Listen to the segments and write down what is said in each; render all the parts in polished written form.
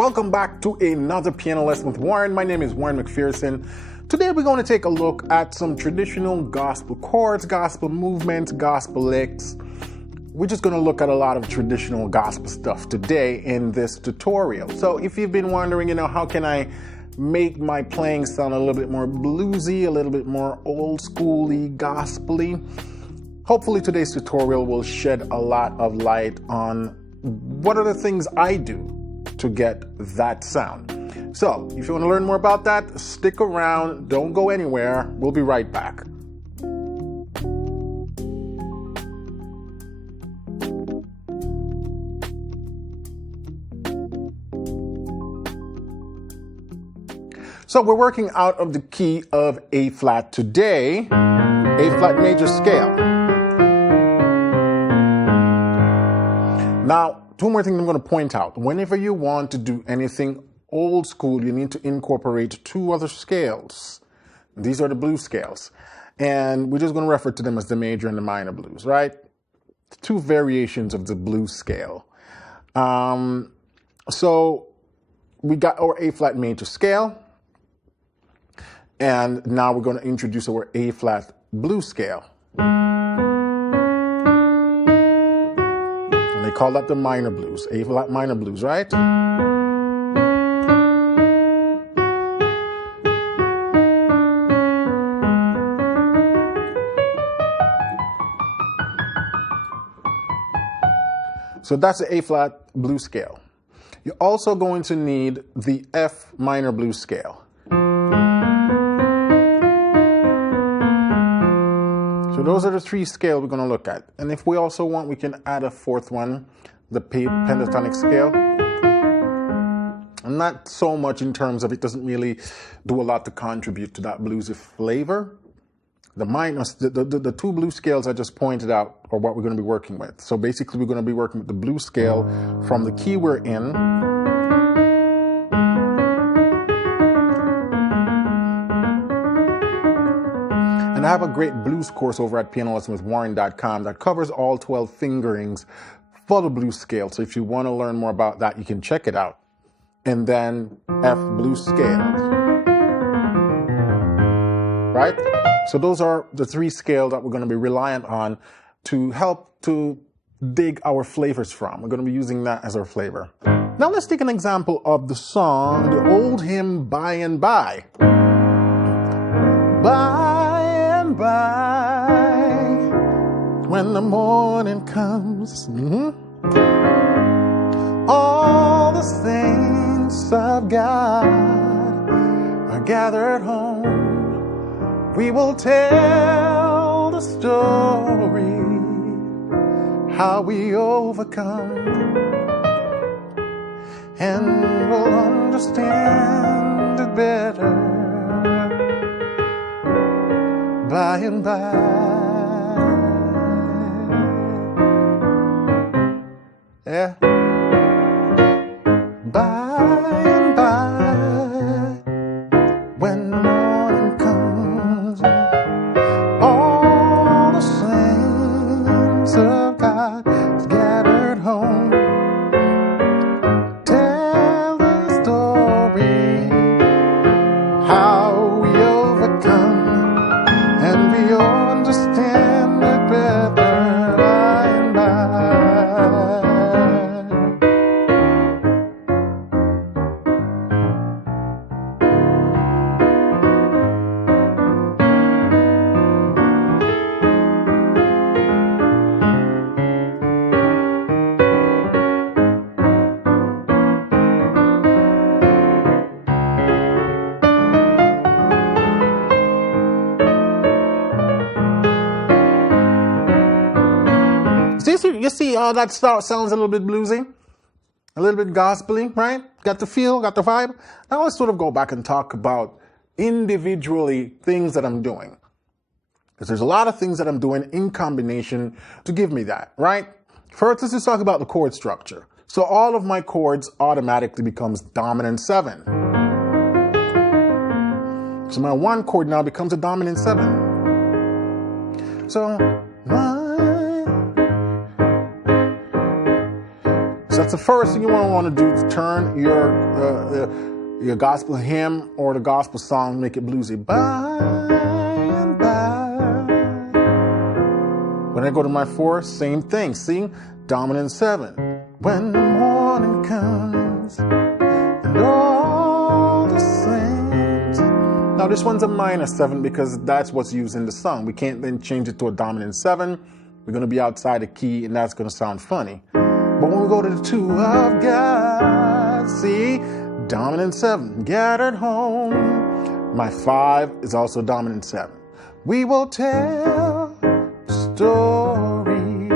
Welcome back to another piano lesson with Warren. My name is Warren McPherson. Today we're going to take a look at some traditional gospel chords, gospel movements, gospel licks. We're just going to look at a lot of traditional gospel stuff today in this tutorial. So if you've been wondering, how can I make my playing sound a little bit more bluesy, a little bit more old schooly, gospely, hopefully today's tutorial will shed a lot of light on what are the things I do to get that sound. So if you want to learn more about that, stick around, don't go anywhere. We'll be right back. So we're working out of the key of A flat today, A flat major scale. Now, two more things I'm going to point out. Whenever you want to do anything old school, you need to incorporate two other scales. These are the blues scales. And we're just going to refer to them as the major and the minor blues, right? Two variations of the blues scale. So we got our A flat major scale. And now we're going to introduce our A flat blues scale. And they call that the minor blues, A flat minor blues, right? So that's the A flat blues scale. You're also going to need the F minor blues scale. So those are the three scales we're going to look at. And if we also want, we can add a fourth one, the pentatonic scale. Not so much in terms of it doesn't really do a lot to contribute to that bluesy flavor. The minors, the two blues scales I just pointed out are what we're going to be working with. So basically we're going to be working with the blues scale from the key we're in. And I have a great blues course over at pianolessonwithwarren.com that covers all 12 fingerings for the blues scale. So if you want to learn more about that, you can check it out. And then F blues scale. Right? So those are the three scales that we're going to be reliant on to help to dig our flavors from. We're going to be using that as our flavor. Now let's take an example of the song, the old hymn, By and By. By, when the morning comes, all the saints of God are gathered home. We will tell the story, how we overcome, and we'll understand it better by and by. Yeah. By and by, when morning comes, all the saints of God is gathered home. Tell the story, how we overcome, and we understand it better by and by. You see how that sounds a little bit bluesy, a little bit gospely, right? Got the feel, got the vibe. Now let's sort of go back and talk about individually things that I'm doing. Because there's a lot of things that I'm doing in combination to give me that, right? First, let's just talk about the chord structure. So all of my chords automatically becomes dominant 7. So my 1 chord now becomes a dominant 7. So that's the first thing you want to do, is turn your gospel hymn or the gospel song, make it bluesy. By and by. When I go to my 4, same thing. See, dominant 7. When the morning comes and all the saints. Now this one's a minor 7 because that's what's used in the song. We can't then change it to a dominant 7. We're going to be outside the key and that's going to sound funny. But when we go to the 2 of God, see, dominant 7, gathered home. My 5 is also dominant 7. We will tell the story,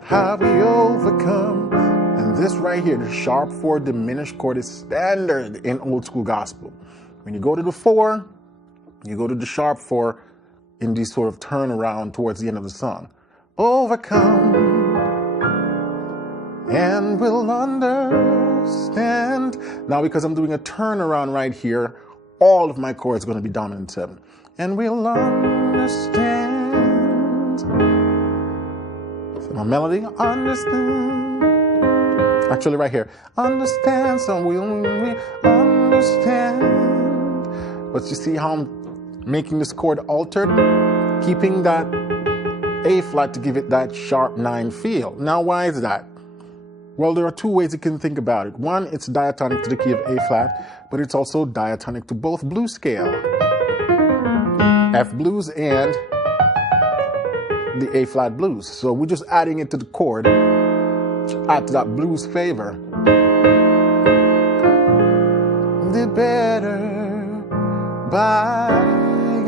how we overcome. And this right here, the sharp 4 diminished chord, is standard in old school gospel. When you go to the 4, you go to the sharp 4 in these sort of turnaround towards the end of the song. Overcome and we'll understand. Now, because I'm doing a turnaround right here, all of my chords are going to be dominant 7. And we'll understand. So my melody, understand. Actually, right here, understand. So we understand. But you see how I'm making this chord altered? Keeping that A flat to give it that sharp 9 feel. Now, why is that? Well, there are 2 ways you can think about it. One, it's diatonic to the key of A flat, but it's also diatonic to both blues scale, F blues and the A flat blues. So we're just adding it to the chord to add to that blues flavor. The better by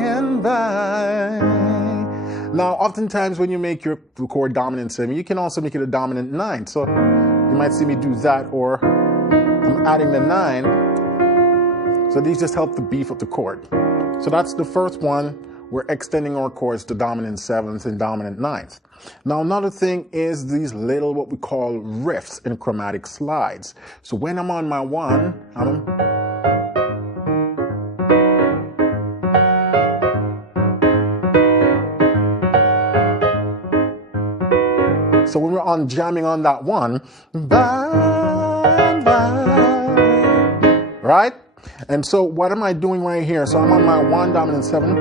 and by. Now, oftentimes when you make your chord dominant 7, you can also make it a dominant 9. So you might see me do that, or I'm adding the 9. So these just help to beef up the chord. So that's the first one. We're extending our chords to dominant 7s and dominant 9s. Now, another thing is these little, what we call riffs and chromatic slides. So when I'm on my 1, so when we're on jamming on that 1, bye, bye, right? And so what am I doing right here? So I'm on my 1 dominant 7.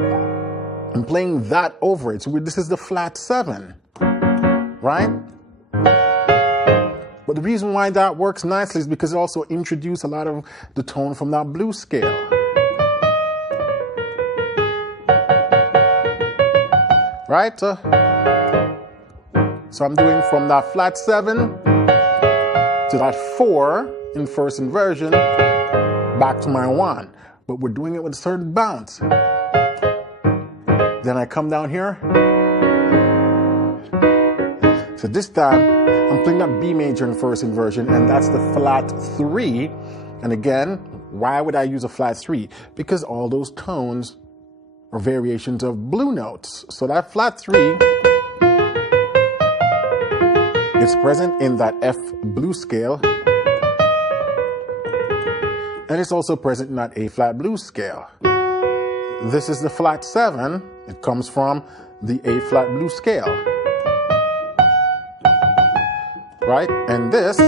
I'm playing that over it. So this is the flat 7, right? But the reason why that works nicely is because it also introduces a lot of the tone from that blues scale. Right? So I'm doing from that flat 7 to that 4 in first inversion back to my 1. But we're doing it with a certain bounce. Then I come down here. So this time I'm playing that B major in first inversion, and that's the flat 3. And again, why would I use a flat 3? Because all those tones are variations of blue notes. So that flat 3 is present in that F blues scale, and it's also present in that A flat blues scale. This is the flat 7. It comes from the A flat blues scale, right? And this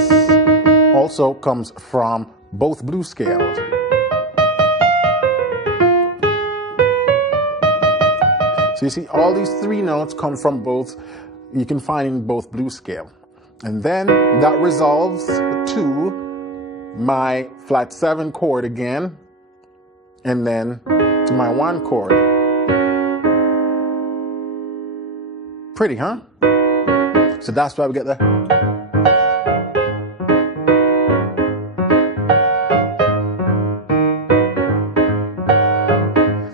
also comes from both blues scales. So you see, all these 3 notes come from both, you can find in both blues scale. And then that resolves to my flat 7 chord again, and then to my 1 chord. Pretty, huh? So that's why we get the.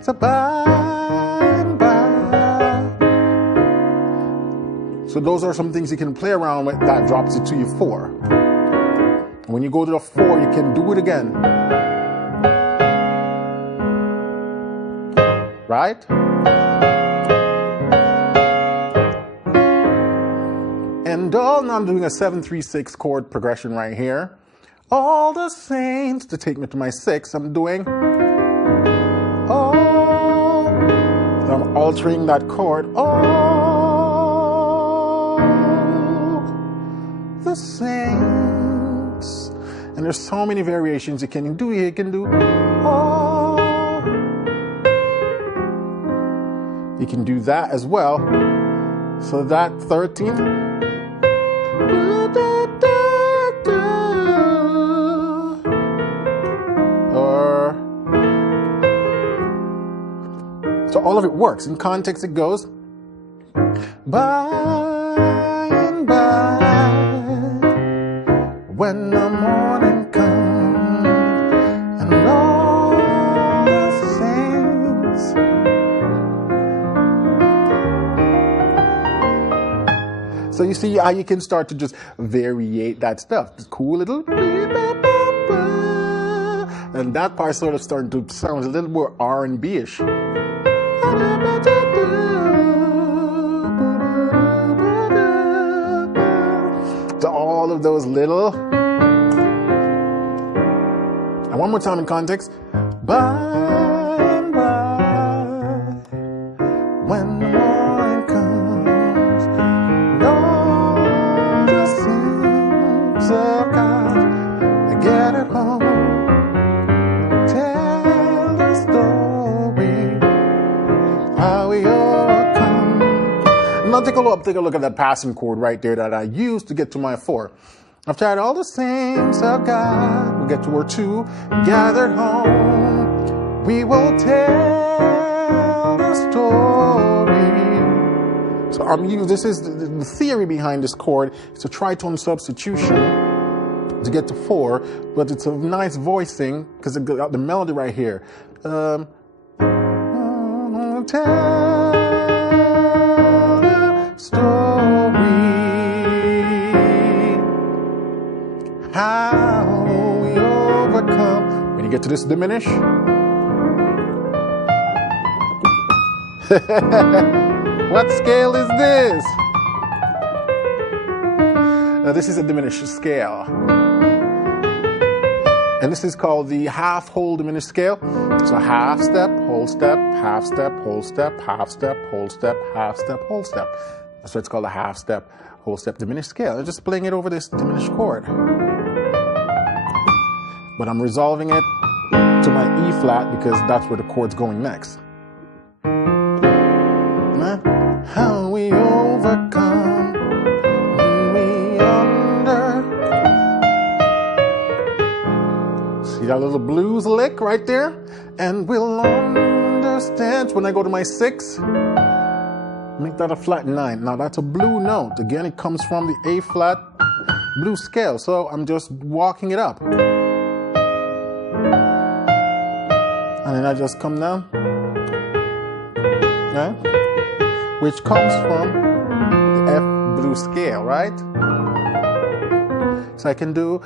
So bye and bye. So those are some things you can play around with. That drops it to your 4. When you go to the 4, you can do it again. Right? And all, now I'm doing a 7-3-6 chord progression right here. All the saints to take me to my 6. I'm doing. Oh. So I'm altering that chord. Oh. The saints. And there's so many variations you can do here. You can do oh. You can do that as well. So that 13th. Or so all of it works. In context it goes by and by when the morning comes and all the saints so you see how you can start to just variate that stuff. Just cool little and that part sort of starting to sound a little more R&B-ish. To all of those little. And one more time in context. By and by, when the morning comes, and all the saints of God get at home, tell the story how we overcome. Now take a look at that passing chord right there that I used to get to my 4. I've tried all the saints of God. We'll get to word 2. Gathered home, we will tell the story. So this is the theory behind this chord. It's a tritone substitution to get to 4, but it's a nice voicing because it got the melody right here. Tell the story how we overcome. When you get to this diminish, what scale is this? This is a diminished scale. And this is called the half whole diminished scale. So half step, whole step, half step, whole step, half step, whole step, half step, whole step. That's why it's called a half step, whole step diminished scale. I'm just playing it over this diminished chord. But I'm resolving it to my E flat because that's where the chord's going next. How we overcome, we under. See that little blues lick right there? And we'll understand when I go to my 6. Make that a flat 9. Now that's a blue note. Again, it comes from the A flat blue scale. So I'm just walking it up. And then I just come down. Okay? Which comes from the F blue scale, right? So I can do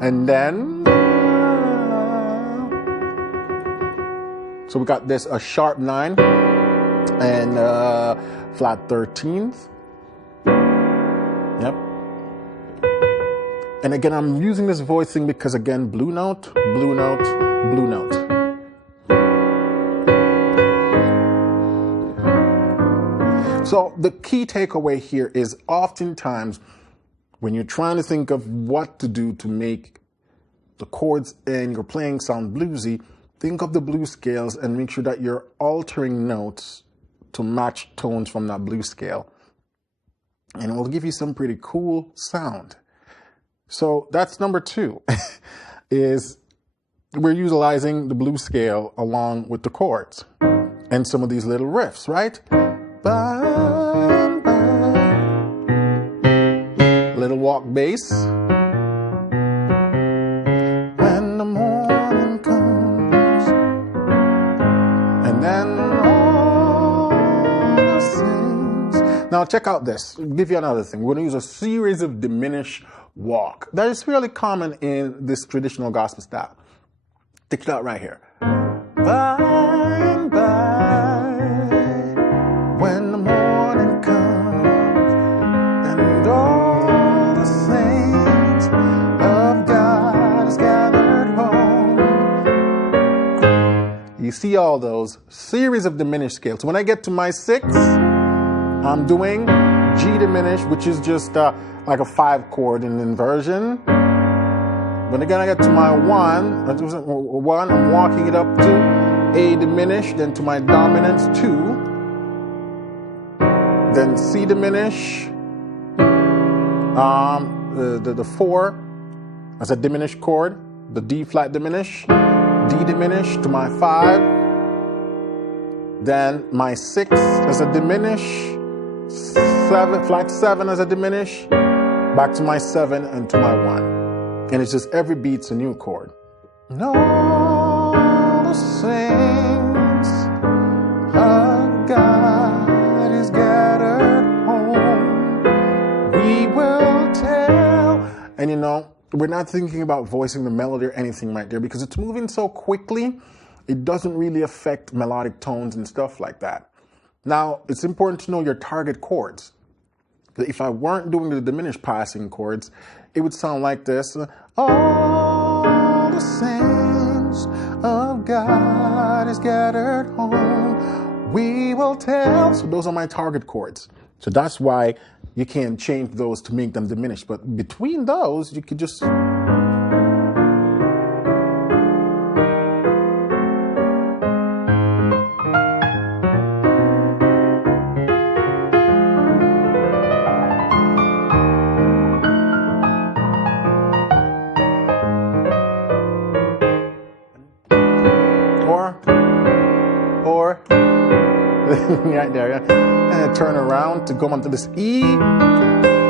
and then so we got this a sharp 9 and flat 13th. Yep. And again, I'm using this voicing because again, blue note, blue note, blue note. So the key takeaway here is oftentimes when you're trying to think of what to do to make the chords and your playing sound bluesy, think of the blues scales and make sure that you're altering notes to match tones from that blues scale. And it will give you some pretty cool sound. So that's number 2, is we're utilizing the blues scale along with the chords and some of these little riffs, right? Bye, bye. Little walk bass. When the morning comes, and then all the saints. Now check out this. I'll give you another thing. We're going to use a series of diminished walk. That is fairly common in this traditional gospel style. Take it out right here. By and by, when the morning comes, and all the saints of God is gathered home. You see all those series of diminished scales. When I get to my 6, I'm doing G diminished, which is just like a 5 chord in inversion. But again, I get to my 1, I'm walking it up to A diminished, then to my dominant 2, then C diminished, the 4 as a diminished chord, the D flat diminished, D diminished to my 5, then my 6 as a diminished, 7 flat 7 as a diminished, back to my 7 and to my 1. And it's just every beat's a new chord. And all the saints of God is gathered home, we will tell. And you know, we're not thinking about voicing the melody or anything right there because it's moving so quickly, it doesn't really affect melodic tones and stuff like that. Now, it's important to know your target chords. If I weren't doing the diminished passing chords, it would sound like this. All the saints of God is gathered home, we will tell. So those are my target chords. So that's why you can change those to make them diminished. But between those, you could just... right there, yeah. And turn around to go onto this E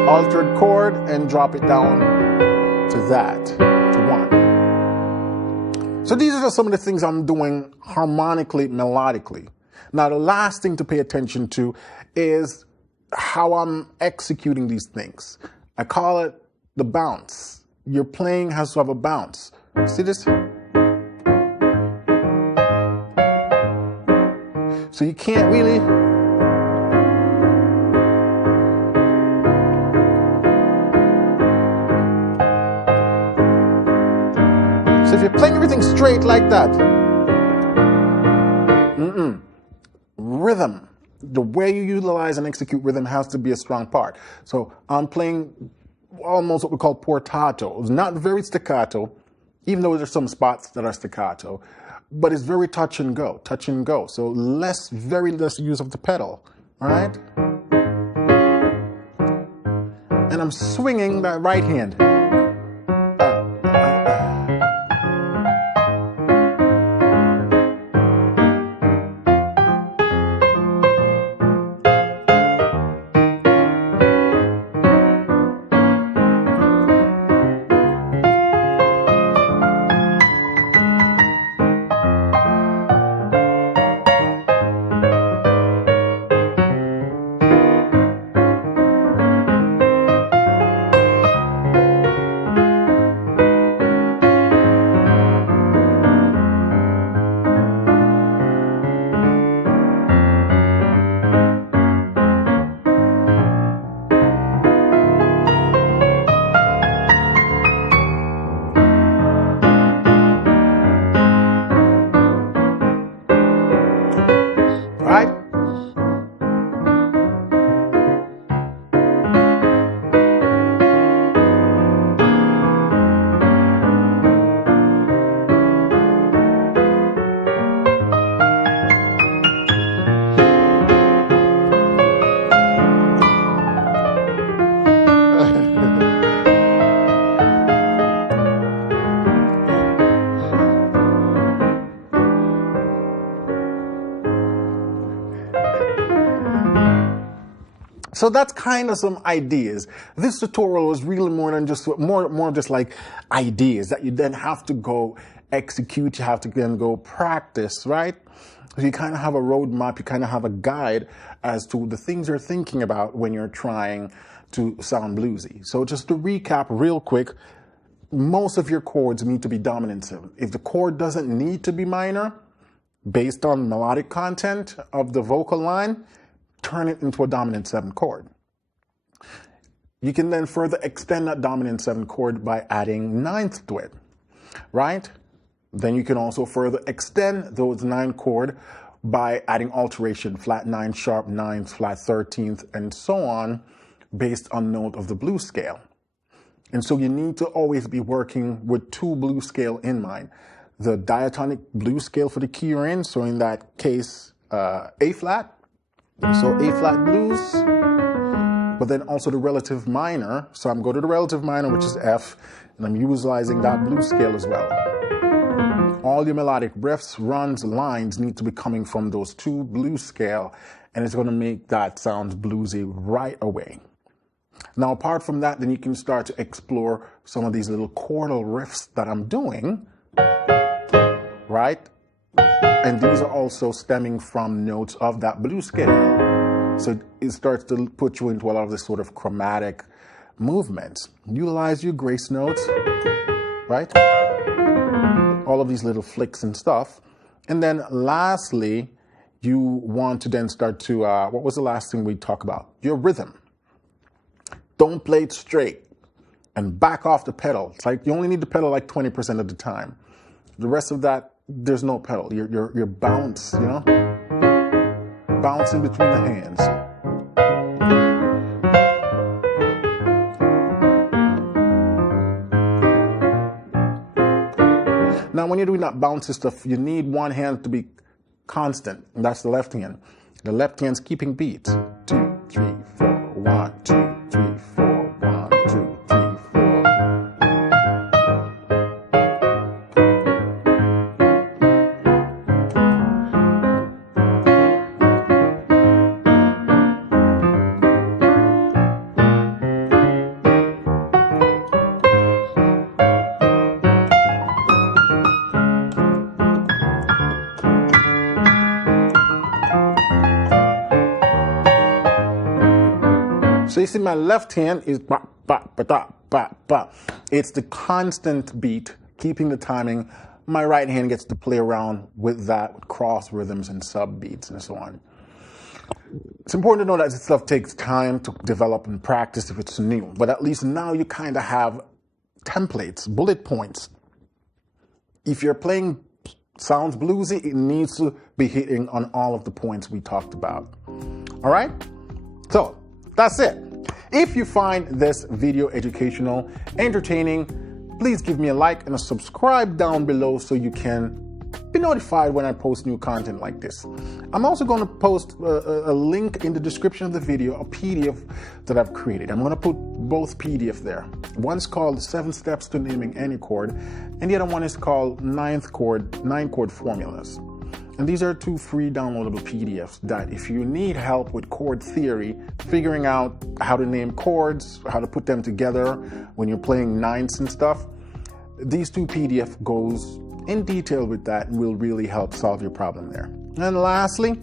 altered chord and drop it down to that, to 1. So these are just some of the things I'm doing harmonically, melodically. Now the last thing to pay attention to is how I'm executing these things. I call it the bounce. Your playing has to have a bounce. See this? So you can't really... So if you're playing everything straight like that, rhythm, the way you utilize and execute rhythm has to be a strong part. So I'm playing almost what we call portato. It's not very staccato, even though there's some spots that are staccato. But it's very touch and go. So very less use of the pedal, all right? And I'm swinging that right hand. So that's kind of some ideas. This tutorial is really more than just more just like ideas that you then have to go execute. You have to then go practice, right? So you kind of have a roadmap. You kind of have a guide as to the things you're thinking about when you're trying to sound bluesy. So just to recap real quick, most of your chords need to be dominant 7. If the chord doesn't need to be minor, based on melodic content of the vocal line, turn it into a dominant 7 chord. You can then further extend that dominant 7 chord by adding 9th to it, right? Then you can also further extend those 9 chord by adding alteration, flat 9, sharp 9th, flat 13th, and so on, based on note of the blues scale. And so you need to always be working with two blues scale in mind. The diatonic blues scale for the key you're in, so in that case, A flat, so A flat blues, but then also the relative minor. So I'm going to the relative minor, which is F, and I'm utilizing that blues scale as well. All your melodic riffs, runs, lines need to be coming from those two blues scale, and it's going to make that sound bluesy right away. Now, apart from that, then you can start to explore some of these little chordal riffs that I'm doing, right? And these are also stemming from notes of that blues scale. So it starts to put you into a lot of this sort of chromatic movements. Utilize your grace notes, right? All of these little flicks and stuff. And then lastly, you want to then start to, what was the last thing we talked about? Your rhythm. Don't play it straight and back off the pedal. It's like you only need the pedal like 20% of the time. The rest of that, there's no pedal. You're bounce, you know? Bouncing between the hands. Now, when you're doing that bouncy stuff, you need one hand to be constant, and that's the left hand. The left hand's keeping beat. 2, 3, 4, 1, 2, 3, 4, 1, 2, 3, 4. So you see my left hand is ba, ba, ba, da, ba, ba. It's the constant beat, keeping the timing. My right hand gets to play around with that, with cross rhythms and sub beats and so on. It's important to know that this stuff takes time to develop and practice if it's new, but at least now you kind of have templates, bullet points. If you're playing sounds bluesy, it needs to be hitting on all of the points we talked about. All right? So that's it. If you find this video educational, entertaining, please give me a like and a subscribe down below so you can be notified when I post new content like this. I'm also going to post a link in the description of the video, a PDF that I've created. I'm going to put both PDF there. One's called 7 Steps to Naming Any Chord, and the other one is called 9 chord formulas. And these are 2 free downloadable PDFs that if you need help with chord theory, figuring out how to name chords, how to put them together when you're playing ninths and stuff, these 2 PDF goes in detail with that and will really help solve your problem there. And lastly,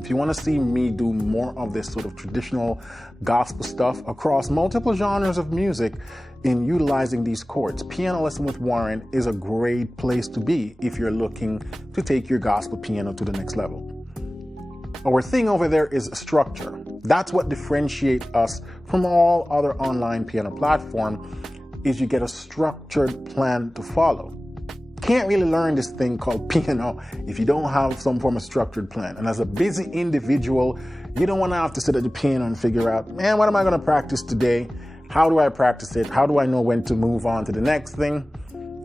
if you want to see me do more of this sort of traditional gospel stuff across multiple genres of music in utilizing these chords, Piano Lesson with Warren is a great place to be if you're looking to take your gospel piano to the next level. Our thing over there is structure. That's what differentiates us from all other online piano platforms, is you get a structured plan to follow. Can't really learn this thing called piano if you don't have some form of structured plan. And as a busy individual, you don't want to have to sit at the piano and figure out, man, what am I going to practice today? How do I practice it? How do I know when to move on to the next thing?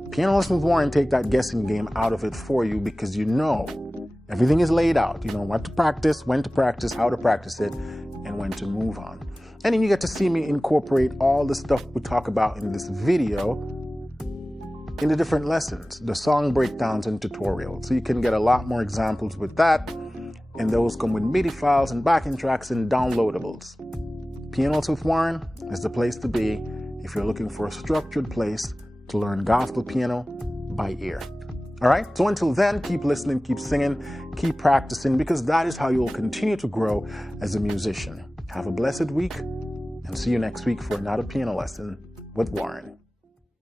Piano Lesson with Warren take that guessing game out of it for you because you know everything is laid out. You know what to practice, when to practice, how to practice it, and when to move on. And then you get to see me incorporate all the stuff we talk about in this video in the different lessons, the song breakdowns and tutorials. So you can get a lot more examples with that, and those come with MIDI files and backing tracks and downloadables. Piano Lesson with Warren is the place to be if you're looking for a structured place to learn gospel piano by ear. All right, so until then, keep listening, keep singing, keep practicing, because that is how you'll continue to grow as a musician. Have a blessed week, and see you next week for another piano lesson with Warren.